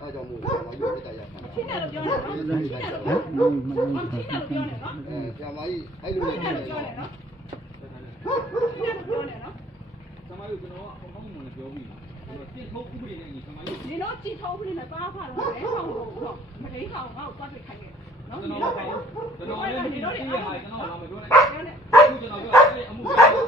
အဲ့ကြောင့်မို့လို့ဆရာမကြီးကိုတိုက်ရခံတာချင်းတယ်လို့ပြောတယ်နော်ချင်းတယ်လို့ပြောတယ်နော်ချင်းတယ်လို့ပြောတယ်နော်အဲဆရာမကြီးအဲ့လိုလည်းပြောတယ်နော်ချင်းတယ်လို့ပြောတယ်နော်ဆရာမကြီးကျွန်တော်ကဘောင်းမုံနဲ့ပြောပြီးတော့ပြစ်ထုတ်ဥပ္ပေနဲ့ညီဆရာမကြီးနေတော့ပြစ်ထုတ်ဥပ္ပေနဲ့ပါဖားတော့လည်းဆောင်းတော့ဘောမလေးဆောင်ကောသွားပြစ်ခိုင်းတယ်ကျွန်တော်ကျွန်တော်လည်းမကြည့်ရဘူးကျွန်တော်လည်းမပြောနိုင်ဘူးကျွန်တော်ကျွန်တော်ပြောအမှုကျွန်တော်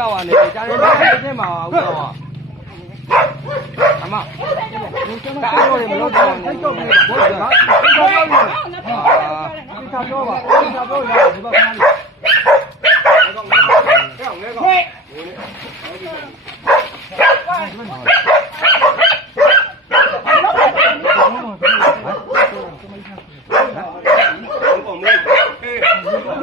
จ้าวะเนี่ยจานเนี่ยไม่ขึ้นมาอ่ะอุ๊ยว่ะအမကဘယ်လိုလဲမလို့ပြောနေတာဘယ်လိုလဲဟာဒီစားပြောပါဒီစားပြောရပါဘာလဲဟဲ့